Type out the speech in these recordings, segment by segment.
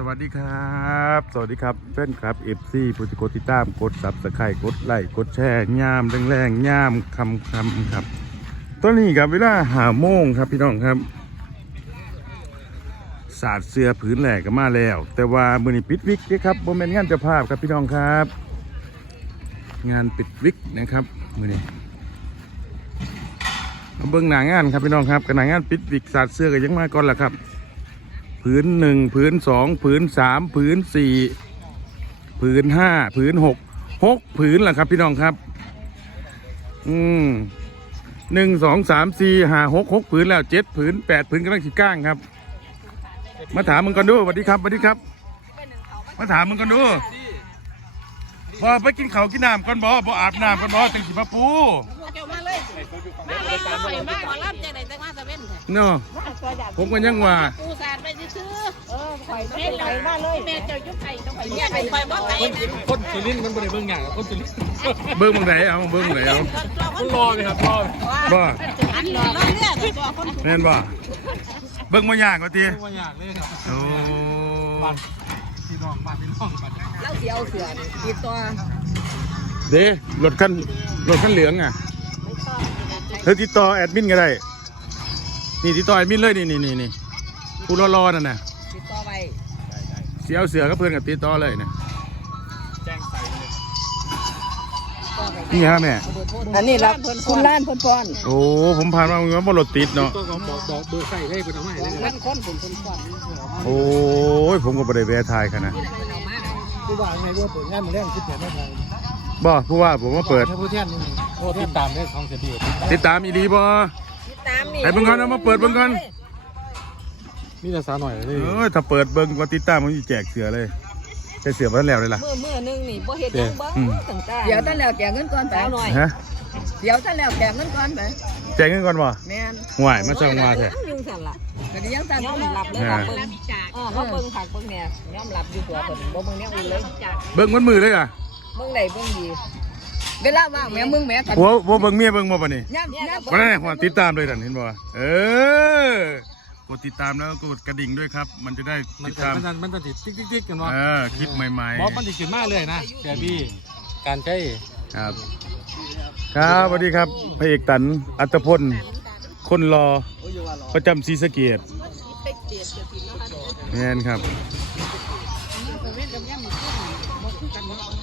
สวัสดีครับ สวัสดีครับเพื่อนครับเอฟซีผู้ที่กดติดตามกดซับสไครต์กดไลค์กดแชร์ย่ามแรงๆย่ามคำคำครับตอนนี้ครับเวลาหาโมงครับพี่น้องครับศาสตร์เสือผืนแหลกก็มาแล้ว แต่ว่ามือนี้ปิดวิกเด้อครับโมเมนงานเจ้าภาพครับพี่น้องครับ งานปิดวิกนะครับมือนี้เบิ้งหนางานครับพี่น้องครับกับหนางานปิดวิกศาสตร์เสือก็ยังมาก่อนละครับ ผืนหนึ่งผืนสองผืนสามผืนสี่ผืนห้าผืนหกหกผืนแหละครับพี่น้องครับ อืมหนึ่งสองสามสี่ห้าหกหกผืนแล้วเจ็ดผืนแปดผืนกำลังขีก้างครับ มาถามมึงก่อนดูสวัสดีครับสวัสดีครับ มาถามมึงก่อนดูพอไปกินเขาวกินน้ำก่อนบ่บ่อาบน้ำก่อนบ่จังสิมาปู มาเลยมาเลยมาขอรับจไหนจากมา เวนเถอะเนาะผมก็ยังว่าปูสาดไปซื้อเออไข่ไม่ไหลมาเลยแม่เจ้ายุกไข่ต้องไข่เนี่ยไข่ไปบ่ไข่คนสุรินทร์มันบ่ได้เบิ่งหยังคนสุรินทร์เบิ้งมึงไหนเอาเบิ้งมึงไหนเอามันรอเลยครับรอบ่อันรอเนี่ยตัวคนแม่นบ่เบิ้งมายากกว่าทีว่าอยากเลยครับโอ้บ้านพี่น้องบ้านพี่น้องบ้านแล้วเสียวเสือติดตัวเด้รถคันรถคันเหลืองอะเธอติดต่อแอดมินก็ได้ นี่ติดต่อแอดมินเลยนี่นี่นี่นี่ผู้รอๆนั่นน่ะติดตัวไปเสียวเสือก็เพื่อนกับติดต่อเลยนะแจ้งใส่เลยนี่ฮะแม่อันนี้รับคุณล้านพนปอนโอ้ผมผ่านมาเงินบ่รถติดเนาะตัวก็บอกบอกเบอร์ใส่ให้เป็นเอาให้เลยมันคนผลคนปอนโอ้ยผมก็บ่ได้แวะทายกันนะผู้ว่าในเรื่องเปิดงานมาเรื่องคิดเห็นได้ไงบ่ผู้ว่าผมมาเปิดถ้าผู้แทนนี่โอ้ติดตามได้ของเสียดีติดตามอีดีบ่ ตามนี่ให้เบิ่งก่อนเอามาเปิดเบิ่งก่อน มีแต่สาวหน่อยเลยเออถ้าเปิดเบิ่งว่าติดตามมันสิแจกเสือเลยแต่เสือบ่ทันแล้วเลยล่ะ มือมือนึงนี่บ่เฮ็ดยังเบิ่อืมงตั้งแต่เดี๋ยวท่านแล้วแจกเงินก่อนไปหน่อยฮะเดี๋ยวท่านแล้วแจกเงินก่อนไปแจกเงินก่อนบ่แม่นห่วยมาจังว่าแท้ยังสั่นล่ะก็ยังสั่นยอมรับเลยว่าเบิ่งอ๋อเขาเบิ่งผักเบิ่งเนี่ยยอมรับอยู่ตัวเพิ่นบ่เบิ่งแนวอื่นเลยเบิ่งมันมือเลยอะเบิ่งได้เบิ่งดี เวลาว่างแม่มึงแม่กันหัวหัวเบิ่งเมียเบิ่งบ่ปะนี่ย่ำย่ำวันนั้นหัวติดตามเลยนั่นเห็นบ่เออกดติดตามแล้วก็กดกระดิ่งด้วยครับ มันจะได้มันติดจะตามมันจะมันจะติดติ๊กติ๊กติ๊กกันว่าเออคลิปใหม่บอสมันติดขึ้นมากเลยนะเสียบี้การใช้ๆครับ ครับสวัสดีครับพระเอกตันอัตพลคนรอประจำศรีสะเกดแม่นครับ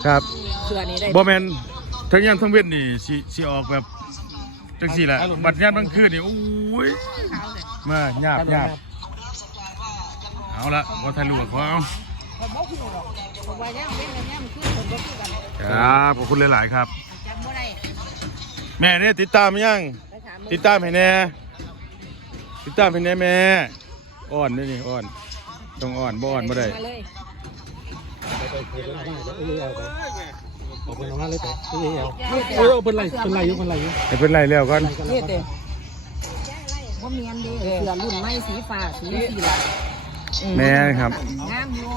ครับเสื้อนี้ได้บ่แม่น ทั้งยามทั้งเวทนี่สิสิออกแบบจังซี่แหละบัดยามกลางคืนนี่โอ้ยมาหยาบหยาบเอาละบ่ทันรู้เขาเอาผมบ่ฮู้ดอกผมว่าย่ำเว้นกันย่ำคือผมบ่คือกันครับขอบคุณหลาย ๆ ครับจำบ่ได้แม่เนี่ยติดตามยังไปถามติดตามให้แน่ติดตามให้แน่แม่อ่อนด้วยนี่อ่อนต้องอ่อนบ่อ่อนบ่ได้ มาเลยไปไปไปเออเอาไปเอาเป็นเอามาเลยไปเออเอาเออเป็นไรเป็นไรอยู่เป็นไรอยู่ให้เป็นไรแล้วก่อนนี่เด้บ่เมียนเด้เสื้อรุ่นใหม่สีฟ้าสีสีละแม่ครับ งามอยู่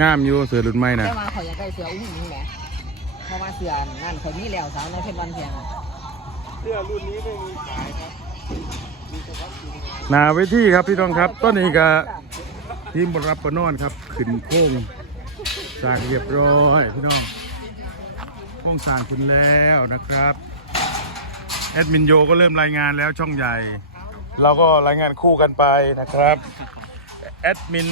งามอยู่เสือรุ่นใหม่นะแต่ว่าข่อยอยากได้เสื้ออุ้งอิงแหละเพราะว่าเสื้อนั่นข่อยมีแล้วสาวน้อยเพชรวันเพียงหนาเวทีครับพี่น้องครับต้นนี้ก็ทีมบรับประนอนครับ ขึ้นโค้ง สร้างเรียบร้อยพี่น้องโค้งสร้างขึ้นแล้วนะครับ แอดมินโยก็เริ่มรายงานแล้วช่องใหญ่ เราก็รายงานคู่กันไปนะครับ แอดมิน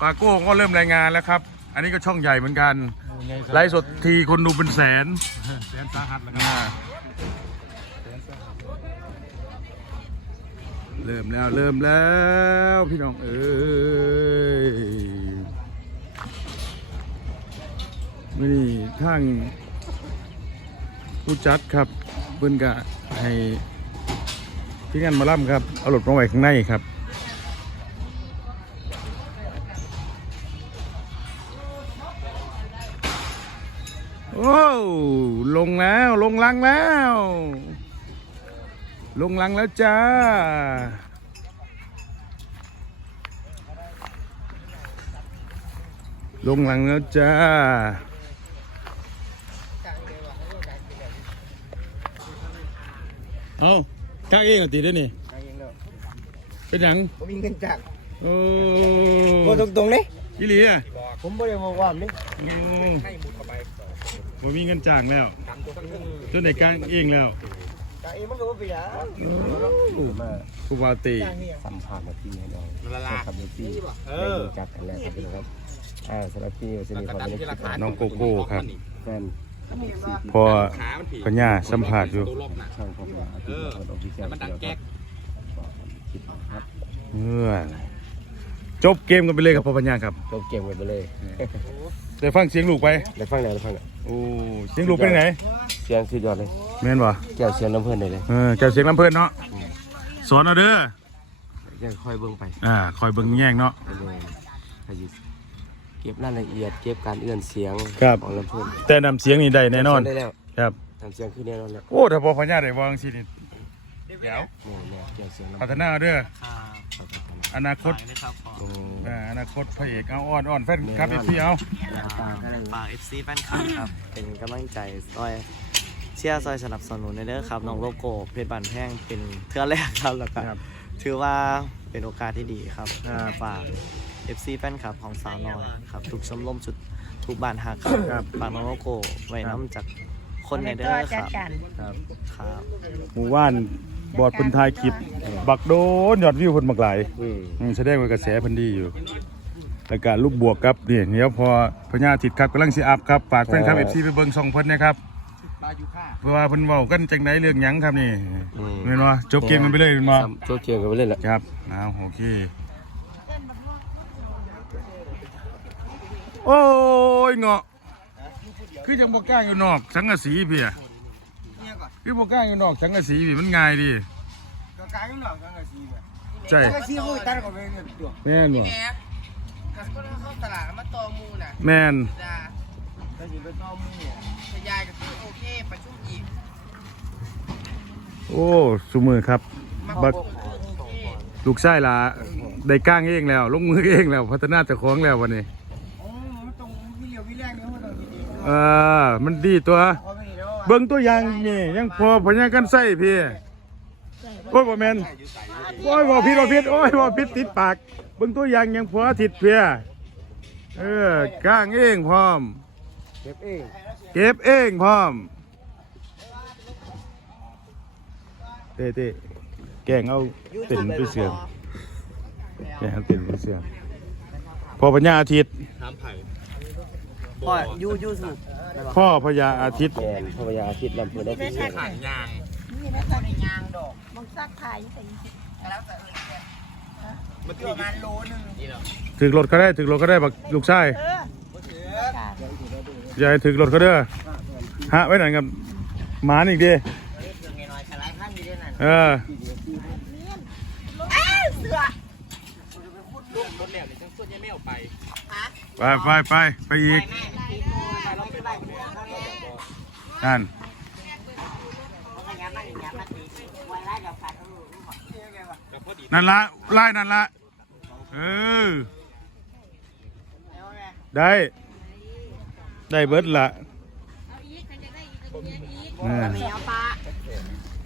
ปาโก้ก็เริ่มรายงานแล้วครับ อันนี้ก็ช่องใหญ่เหมือนกัน ไลฟ์สดทีคนดูเป็นแสน แสนสาหัสแล้วครับอ่าเริ่มแล้วเริ่มแล้วพี่น้องเอ้ย ทางผู้จัดครับเพิ่นกะให้ที่งานมาล่ำครับ เอารถมาไว้ข้างในครับโอ้ลงแล้วลงลังแล้ว ลงลังแล้วจ้าลงลังแล้วจ้า เอาจ้างเองเหรอตีได้นี่เป็นหยังผมมีเงินจากโอ้บอกตรงๆเลยอีหลีอะผมไม่ได้บอกว่านี่โอ้บ่มีเงินจ้างแล้วจนในกลางเองแล้วแต่เองมันก็ไม่ไปแล้วมาผู้บาตีจ้างนี่สัมภาษณ์มาที่ให้น้องขับรถที่ได้รู้จักกันแล้วครับพี่น้องครับอ่าสำหรับที่สนิทความเป็นคิดหาน้องโกโก้ครับแฟน พอปัญญาสัมผัสอยู่ช่างพ่อมาอาทิตย์ละคนออฟฟิเชียลเดียวครับคิดครับเมื่อจบเกมกันไปเลยครับพ่อปัญญาครับจบเกมกันไปเลยได้ฟังเสียงลูกไปได้ฟังแล้วได้ฟังแล้วโอ้เสียงลูกเป็นไหนเสียงสุดยอดเลยแม่นบ่แก้วเสียงน้ำเพื่อนได้เลยเออแกวเสียงลำเพิ่นเนาะสอนเอาเด้อยังค่อยเบิ่งไปอ่าคอยเบิ่งแย่งเนาะไป เลยให้อยู่เก็บรายละเอียดเก็บการเอื้อนเสียงครับ ของลำเพื่อนแต่นำเสียงนี่ได้แน่นอน ได้แล้วครับ ทำเสียงขึ้นแน่นอนแล้วโอ้ถ้าพ่อปัญญาได้วางสินี่เดี๋ยวเนี่ยเนี่ยแก้วเสียงน้ำพัเพื่ฒอนนาเอาเด้อครับอนาคตอืมอ่าอนาคตพระเอกเอาอ่อนอ่อนแฟนครับเอฟซีเอาตามก็ได้ฝาก FC แฟนคลับครับ เป็นกำลังใจซอยเชียร์ซอยสนับสนุนในเด้อครับน้องโลโก้เพชรบันแพงเป็นเทือแรกครับแล้วก็ครับ ถือว่าเป็นโอกาสที่ดีครับครับ ฝาก FC แฟนคลับของสาวน้อยครับทุกชมรมจุดทุกบ้านหักครับครับฝากน้องโลโก้ไว้น้ำจากคนในเด้อครับครับครับหมู่บ้านบอดเพิ่นถ่ายคลิป บักโดนยอดวิวเพิ่นบักหลายอืมอืมแสดงว่ากระแสเพิ่นดีอยู่แล้วก็ลูกบวกครับนี่เดี๋ยวพอพญาทิดครับกำลังสิอัพครับฝากแฟนคลับ FC ไปเบิ่งช่องเพิ่นนะครับเพราะว่าเพิ่นเว้ากันจังไดเรื่องหยังครับนี่อืมแม่นว่าจบเกมกันไปเลยแม่นบ่โจเกียงกันไปเล่นละ ครับเอาโอเค โอ้ยเงาะคือจังบ่กล้าอยู่นอกสังกะสีพี่อะคือบ่กล้าอยู่นอกสังกะสีพี่มันง่ายดีก็กลายเป็นหลังกันไงสิเนี่ยใช่ก็ชี้เขาตัดก็เป็นเงินตัวแม่นบ่ก็เข้าตลาดแล้วมาตอมูน่ะแม่นจ้าก็สิเป็นต้อมือทยายก็คือโอเคประชุมอีกโอ้สุมือครับมาบักบอกโอเคลูกชายล่ะได้ก้างเองแล้ว ลงมือเองแล้ว พัฒนาเจ้าของแล้ววันนี้ เออมันดีตัว เบิ่งตัวอย่างนี่ยังพอพญากันใส่พี่โอ้ยบ่แมนโอ้ยบ่ผิดบ่ผิดโอ้ยบ่ผิดติดปากเบิ่งตัวอย่างยังพอทิดเพียเออก้างเองพร้อม เก็บเองเก็บเองพร้อมเต้เต้แกงเอาเต็นไปเสืองแกงเอาเต็นไปเสืองพอปัญญาอาทิตย์ พ่อยูยูสุดพ่อพญาอาทิตย์แกนพระยาอาทิตย์ลำเพื่อนออฟฟิเชียลนี่นะตอนยางดอกมึงซักขายใส่แล้วแต่อื่นเนี่ยมันประมาณโลนึงถึกรถก็ได้ถึกรถก็ได้บักลูกชายอย่าให้ถึกรถก็เด้อฮะไว้หน่อยกับหมาอีกดิน้อยๆขลายพันอยู่ด้วยนั่นเออเสือไปไปไปไปอีกนั่นนั่นละไล่นั่นละเออได้ ได้เบิดละอ่า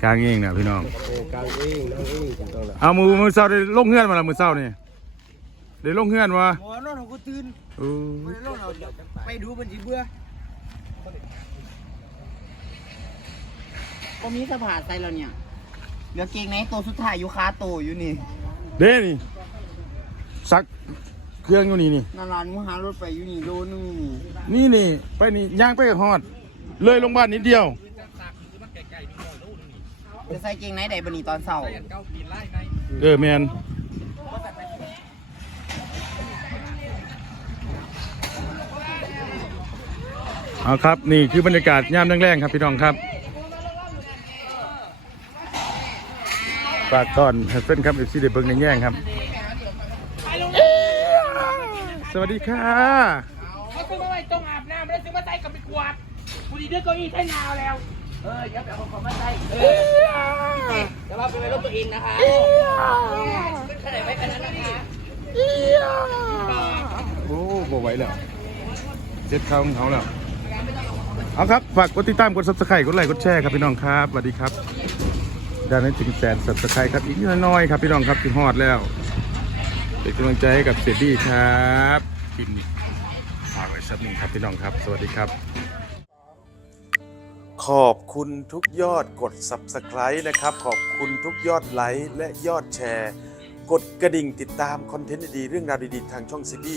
กลางเองนะพี่น้องเออกลางเองนั่งเองถูกต้องแล้วเอามือมือเศร้าได้ลงเฮือนมาละมือเศร้านี่ ได้ลงเฮือนวะหมอนอนของกูตื่นเออไม่ได้นอนเราไปดูมันจีเบื่อก็มีสะพานใส่แล้วเนี่ย เหลือเกงในตัวสุดท้ายอยู่คาโตอยู่นี่เด้นี่ซักเครื่องอยู่นี่นี่นานๆมึงหารถไปอยู่นี่โลนึงนี่นี่ไปนี่ย่างไปกับฮอด เลยลงบ้านนิดเดียว จะใส่เกงในใดบันนี้ตอนเช้าเออแมน เอาครับนี่คือบรรยากาศย่ามแรงๆครับพี่น้องครับฝากก่อนให้เพื่อนครับเอฟซีเดเบิงในแย่งครับ สวัสดีค่ะเขาซื้อมาไว้ตรงอาบน้ำแล้วซื้อมาใส่กับไปกวาดกูดีเดือกเก้าอี้ใช้นาวแล้ว เออเดี๋ยวไปเอาของมาใส่เออเดี๋ยวมาเป็นรถตัวเองนะคะขึ้นขนาดไว้ขนาดนั้นนะคะโอ้บ่ไหวแล้วเจ็ดเขาของเขาแล้ว เอาครับ ฝากกดติดตามกด subscribe กดไลค์กดแชร์ครับพี่น้องครับสวัสดีครับด้านนี้ถึงแสน subscribe ครับอีกนิดน้อยๆครับพี่น้องครับที่ฮอดแล้วเป็นกำลังใจให้กับเสยดี้ครับกินฝากไว้สักหนึ่งครับพี่น้องครับ สวัสดีครับ ขอบคุณทุกยอดกด Subscribe นะครับ ขอบคุณทุกยอดไลค์และยอดแชร์ กดกระดิ่งติดตามคอนเทนต์ดีๆเรื่องราวดีๆ ทางช่องซีบี